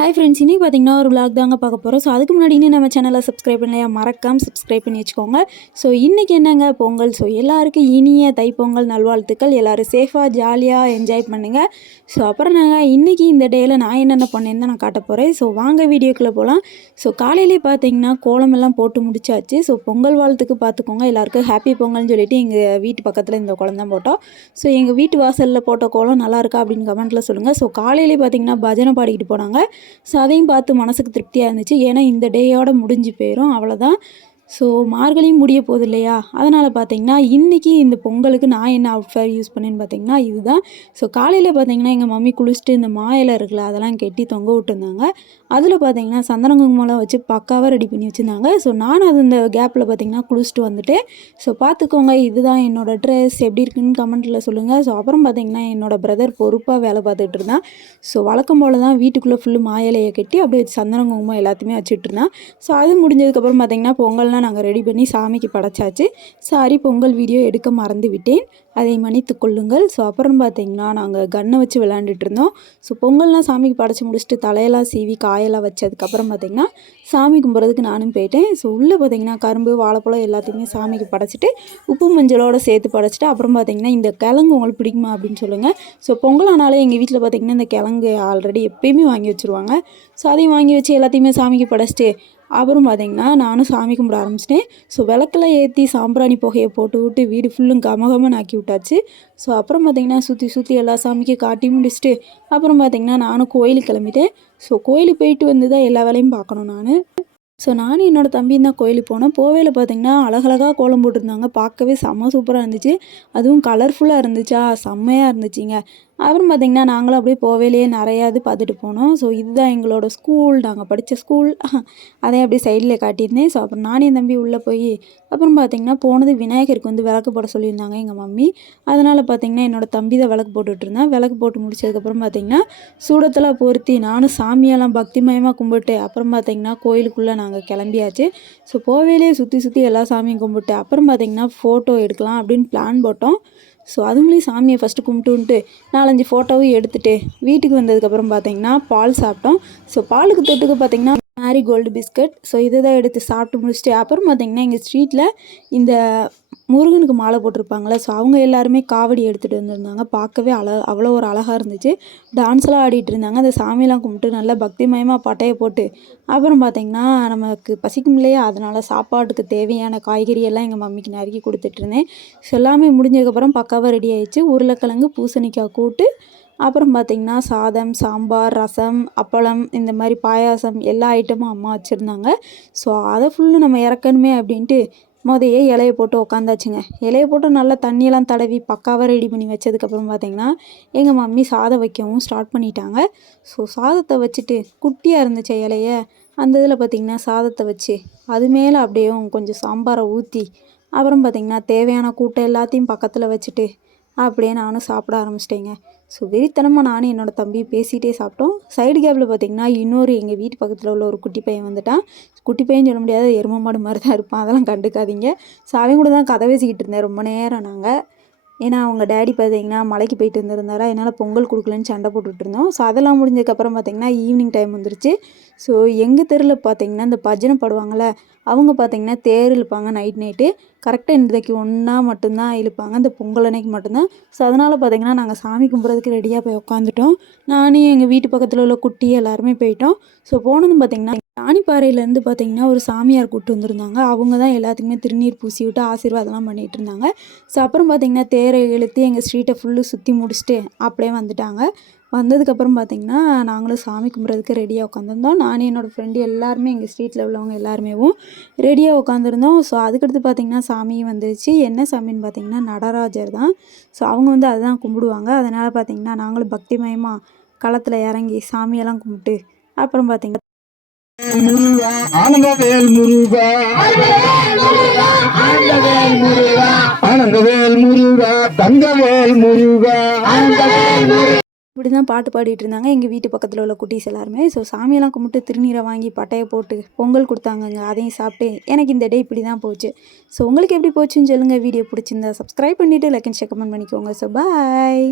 Hi friends, இன்றைக்கி பார்த்தீங்கன்னா ஒரு விளாக் தாங்க பார்க்க போகிறோம். ஸோ அதுக்கு முன்னாடி நம்ம சேனலை சப்ஸ்கிரைப் பண்ணலையா, மறக்காமல் சப்ஸ்கிரைப் பண்ணி வச்சுக்கோங்க. ஸோ இன்றைக்கி என்னங்க பொங்கல். ஸோ எல்லாருக்கும் இனிய தைப்பொங்கல் நல்வாழ்த்துக்கள். எல்லோரும் சேஃபாக ஜாலியாக என்ஜாய் பண்ணுங்கள். ஸோ அப்புறம் நாங்கள் இன்றைக்கி இந்த டேயில் நான் என்னென்ன பண்ணேன்னு தான் நான் காட்ட போகிறேன். ஸோ வாங்க வீடியோக்குள்ளே போகலாம். ஸோ காலையிலே பார்த்தீங்கன்னா கோலமெல்லாம் போட்டு முடிச்சாச்சு. ஸோ பொங்கல் வாழ்த்துக்கு பார்த்துக்கோங்க, எல்லாருக்கும் ஹாப்பி பொங்கல்னு சொல்லிட்டு எங்கள் வீட்டு பக்கத்தில் இந்த கோலம் தான் போட்டோம். ஸோ எங்கள் வீட்டு வாசலில் போட்ட கோலம் நல்லாயிருக்கா அப்படின்னு கமெண்ட்டில் சொல்லுங்கள். ஸோ காலையிலே பார்த்தீங்கன்னா பஜனை பாடிக்கிட்டு போனாங்க. ஸோ அதையும் பார்த்து மனசுக்கு திருப்தியாக இருந்துச்சு. ஏன்னா இந்த டேயோட முடிஞ்சு போயிடும், அவ்வளோதான். ஸோ மார்கழியும் முடிய போகுது இல்லையா, அதனால் பார்த்தீங்கன்னா இன்றைக்கி இந்த பொங்கலுக்கு நான் என்ன அவுட்ஃபேர் யூஸ் பண்ணேன்னு பார்த்தீங்கன்னா இதுதான். ஸோ காலையில் பார்த்தீங்கன்னா எங்கள் மம்மி குளிச்சுட்டு இந்த மாயில இருக்குல்ல அதெல்லாம் கெட்டி தொங்க விட்டுருந்தாங்க. அதில் பார்த்தீங்கன்னா சந்தன குங்குமம்லாம் வச்சு பக்காவாக ரெடி பண்ணி வச்சுருந்தாங்க. ஸோ நானும் அது இந்த கேப்பில் பார்த்தீங்கன்னா குளிச்சுட்டு வந்துட்டேன். ஸோ பார்த்துக்கோங்க, இதுதான் என்னோடய ட்ரெஸ். எப்படி இருக்குன்னு கமெண்ட்டில் சொல்லுங்கள். ஸோ அப்புறம் பார்த்தீங்கன்னா என்னோடய பிரதர் பொறுப்பாக வேலை பார்த்துட்டு இருந்தான். ஸோ வழக்கம் போல் தான் வீட்டுக்குள்ளே ஃபுல்லு மாயிலையை கட்டி அப்படியே சந்தன குங்குமம் எல்லாத்தையுமே வச்சுட்டு இருந்தான். ஸோ அது முடிஞ்சதுக்கப்புறம் பார்த்தீங்கன்னா பொங்கல்னால் நாங்கள் ரெடி பண்ணி சாமிக்கு படைச்சாச்சு. சாரி, பொங்கல் வீடியோ எடுக்க மறந்து விட்டேன், அதை மன்னித்து கொள்ளுங்கள். ஸோ அப்புறம் பார்த்தீங்கன்னா நாங்கள் கன்னை வச்சு விளையாண்டுட்டு இருந்தோம். ஸோ பொங்கல்லாம் சாமிக்கு படைச்சி முடிச்சுட்டு தலையெல்லாம் சீவி காயெல்லாம் வச்சதுக்கப்புறம் பார்த்தீங்கன்னா சாமி கும்பிட்றதுக்கு நானும் போயிட்டேன். ஸோ உள்ளே பார்த்தீங்கன்னா கரும்பு வாழைப்பழம் எல்லாத்தையுமே சாமிக்கு படைச்சிட்டு உப்பு மஞ்சளோடு சேர்த்து படைச்சிட்டு அப்புறம் பார்த்தீங்கன்னா இந்த கிழங்கு உங்களுக்கு பிடிக்குமா அப்படின்னு சொல்லுங்கள். ஸோ பொங்கல் ஆனாலே எங்கள் வீட்டில் பார்த்தீங்கன்னா இந்த கிழங்கு ஆல்ரெடி எப்பயுமே வாங்கி வச்சுருவாங்க. ஸோ அதையும் வாங்கி வச்சு எல்லாத்தையுமே சாமிக்கு படைச்சிட்டு அப்புறம் பார்த்திங்கன்னா நானும் சாமி கும்பிட ஆரம்பிச்சிட்டேன். ஸோ விளக்கெல்லாம் ஏற்றி சாம்பிராணி புகையை போட்டு விட்டு வீடு ஃபுல்லும் கமகமன்னு ஆக்கி விட்டாச்சு. ஸோ அப்புறம் பார்த்திங்கன்னா சுற்றி எல்லா சாமிக்கு காட்டி முடிச்சுட்டு அப்புறம் பார்த்திங்கன்னா நானும் கோயிலுக்கு கிளம்பிட்டேன். ஸோ கோயிலுக்கு போயிட்டு வந்து தான் எல்லா வேலையும் பார்க்கணும் நான். ஸோ நானும் என்னோடய தம்பியும் தான் கோயிலுக்கு போனோம். போவேல பார்த்திங்கன்னா அழகழகாக கோலம் போட்டிருந்தாங்க. பார்க்கவே செம்ம சூப்பராக இருந்துச்சு. அதுவும் கலர்ஃபுல்லாக இருந்துச்சா, செம்மையாக இருந்துச்சுங்க. அப்புறம் பார்த்திங்கன்னா நாங்களும் அப்படியே போவேலையே நிறையா இது பார்த்துட்டு போனோம். ஸோ இதுதான் எங்களோட ஸ்கூல், நாங்கள் படித்த ஸ்கூல். அதையும் அப்படியே சைடில் காட்டியிருந்தேன். ஸோ அப்புறம் நானும் என் தம்பி உள்ளே போய் அப்புறம் பார்த்திங்கன்னா போனது விநாயகருக்கு வந்து விளக்கு போட சொல்லியிருந்தாங்க எங்கள் மம்மி. அதனால் பார்த்திங்கன்னா என்னோடய தம்பி தான் விளக்கு போட்டுட்டு இருந்தான். விளக்கு போட்டு முடிச்சதுக்கப்புறம் பார்த்திங்கன்னா சூடத்தெல்லாம் பொருத்தி நானும் சாமியெல்லாம் பக்திமயமாக கும்பிட்டு அப்புறம் பார்த்திங்கன்னா கோயிலுக்குள்ளே நாங்கள் கிளம்பியாச்சு. ஸோ போவேலையே சுற்றி எல்லா சாமியும் கும்பிட்டு அப்புறம் பார்த்திங்கன்னா ஃபோட்டோ எடுக்கலாம் அப்படின்னு பிளான் போட்டோம். ஸோ அதுங்களையும் சாமியை ஃபஸ்ட்டு கும்பிட்டுன்ட்டு 4-5 ஃபோட்டோவும் எடுத்துகிட்டு வீட்டுக்கு வந்ததுக்கப்புறம் பார்த்திங்கன்னா பால் சாப்பிட்டோம். ஸோ பாலுக்கு தொட்டுக்கு பார்த்திங்கன்னா மேரிகோல்டு பிஸ்கட். ஸோ இதை தான் எடுத்து சாப்பிட்டு முடிச்சுட்டு அப்புறம் பார்த்திங்கன்னா எங்கள் ஸ்ட்ரீட்டில் இந்த முருகனுக்கு மாலை போட்டிருப்பாங்களே, ஸோ அவங்க எல்லாருமே காவடி எடுத்துகிட்டு வந்திருந்தாங்க. பார்க்கவே அவ்வளோ ஒரு அழகாக இருந்துச்சு. டான்ஸ்லாம் ஆடிட்டு இருந்தாங்க. அந்த சாமியெல்லாம் கும்பிட்டு நல்லா பக்திமயமாக பட்டையை போட்டு அப்புறம் பார்த்திங்கன்னா நமக்கு பசிக்கும் இல்லையா, அதனால் சாப்பாட்டுக்கு தேவையான காய்கறி எல்லாம் எங்கள் மம்மிக்கு நறுக்கி கொடுத்துட்ருந்தேன். ஸோ எல்லாமே முடிஞ்சதுக்கப்புறம் பக்காவாக ரெடி ஆகிடுச்சு. உருளைக்கிழங்கு பூசணிக்காய் கூட்டு அப்புறம் பார்த்திங்கன்னா சாதம், சாம்பார், ரசம், அப்பளம், இந்த மாதிரி பாயாசம் எல்லா ஐட்டமும் அம்மா வச்சுருந்தாங்க. ஸோ அதை ஃபுல்லும் நம்ம இறக்கணுமே அப்படின்ட்டு மொதையே இலையை போட்டு உக்காந்தாச்சுங்க. இலையை போட்டு நல்லா தண்ணியெல்லாம் தடவி பக்காவாக ரெடி பண்ணி வச்சதுக்கப்புறம் பார்த்திங்கன்னா எங்கள் மம்மி சாதம் வைக்கவும் ஸ்டார்ட் பண்ணிட்டாங்க. ஸோ சாதத்தை வச்சுட்டு குட்டியாக இருந்துச்சு இலைய, அந்த இதில் பார்த்திங்கன்னா சாதத்தை வச்சு அது மேலே அப்படியே கொஞ்சம் சாம்பாரை ஊற்றி அப்புறம் பார்த்திங்கன்னா தேவையான கூட்டை எல்லாத்தையும் பக்கத்தில் வச்சுட்டு அப்படியே நானும் சாப்பிட ஆரம்பிச்சிட்டேங்க. ஸோ வெறித்தனமாக நானும் என்னோடய தம்பி பேசிகிட்டே சாப்பிட்டோம். சைடு கேப்பில் பார்த்திங்கன்னா இன்னொரு எங்கள் வீட்டு பக்கத்தில் உள்ள ஒரு குட்டி பையன் வந்துட்டான். குட்டி பையன் சொல்ல முடியாது, எரும மாடு மாதிரி தான் இருப்பான், அதெல்லாம் கண்டுக்காதீங்க. ஸோ அவங்க கூட தான் கதை பேசிக்கிட்டு இருந்தேன் ரொம்ப நேரம் நாங்கள். ஏன்னா அவங்க டேடி பார்த்திங்கன்னா மலைக்கு போயிட்டு வந்துருந்தாரா, என்னால் பொங்கல் கொடுக்கலன்னு சண்டை போட்டுட்டு இருந்தோம். ஸோ அதெல்லாம் முடிஞ்சதுக்கப்புறம் பார்த்திங்கன்னா ஈவினிங் டைம் வந்துருச்சு. ஸோ எங்கள் தெருவில் பார்த்திங்கன்னா இந்த பஜனை பாடுவாங்கள்ல, அவங்க பார்த்திங்கன்னா தேர் இழுப்பாங்க நைட்டு கரெக்டாக இன்றைக்கு ஒன்றா மட்டும்தான் இழுப்பாங்க, இந்த பொங்கல் அன்னைக்கு மட்டும்தான். ஸோ அதனால் பார்த்திங்கன்னா நாங்கள் சாமி கும்பிட்றதுக்கு ரெடியாக போய் உட்காந்துட்டோம். நானும் எங்கள் வீட்டு பக்கத்தில் உள்ள குட்டி எல்லாருமே போயிட்டோம். ஸோ போனதும் பார்த்திங்கன்னா ராணிப்பாறையிலேருந்து பார்த்திங்கன்னா ஒரு சாமியார் கூப்பிட்டு வந்திருந்தாங்க. அவங்க தான் எல்லாத்துக்குமே திருநீர் பூசி விட்டு ஆசீர்வாதம்லாம் பண்ணிகிட்டு இருந்தாங்க. ஸோ அப்புறம் பார்த்திங்கன்னா தேரை இழுத்து எங்கள் ஸ்ட்ரீட்டை ஃபுல்லு சுற்றி முடிச்சுட்டு அப்படியே வந்துட்டாங்க. வந்ததுக்கப்புறம் பார்த்திங்கன்னா நாங்களும் சாமி கும்பிட்றதுக்கு ரெடியாக உட்காந்துருந்தோம். நானும் என்னோடய ஃப்ரெண்டு எல்லாருமே எங்கள் ஸ்ட்ரீட்டில் உள்ளவங்க எல்லாருமேவும் ரெடியாக உட்காந்துருந்தோம். ஸோ அதுக்கடுத்து பார்த்திங்கன்னா சாமியும் வந்துருச்சு. என்ன சாமின்னு பார்த்திங்கன்னா நடராஜர் தான். ஸோ அவங்க வந்து அதுதான் கும்பிடுவாங்க. அதனால் பார்த்திங்கன்னா நாங்களும் பக்திமயமாக களத்தில் இறங்கி சாமியெல்லாம் கும்பிட்டு அப்புறம் பார்த்திங்கன்னா ஆனந்தவேல் முருகா, ஆனந்தவேல் முருகா, தங்கவேல் முருகா. இப்படி தான் பாட்டு பாடிட்டு இருந்தாங்க எங்கள் வீட்டு பக்கத்தில் உள்ள குட்டீஸ் எல்லாருமே. ஸோ சாமியெல்லாம் கும்பிட்டு திருநீரை வாங்கி பட்டையை போட்டு பொங்கல் கொடுத்தாங்கங்க. அதையும் சாப்பிட்டு எனக்கு இந்த டே இப்படி தான் போச்சு. ஸோ உங்களுக்கு எப்படி போச்சுன்னு சொல்லுங்கள். வீடியோ பிடிச்சிருந்தா சப்ஸ்கிரைப் பண்ணிவிட்டு லைக் அண்ட் ஷேர் கமெண்ட் பண்ணிக்கோங்க. So bye.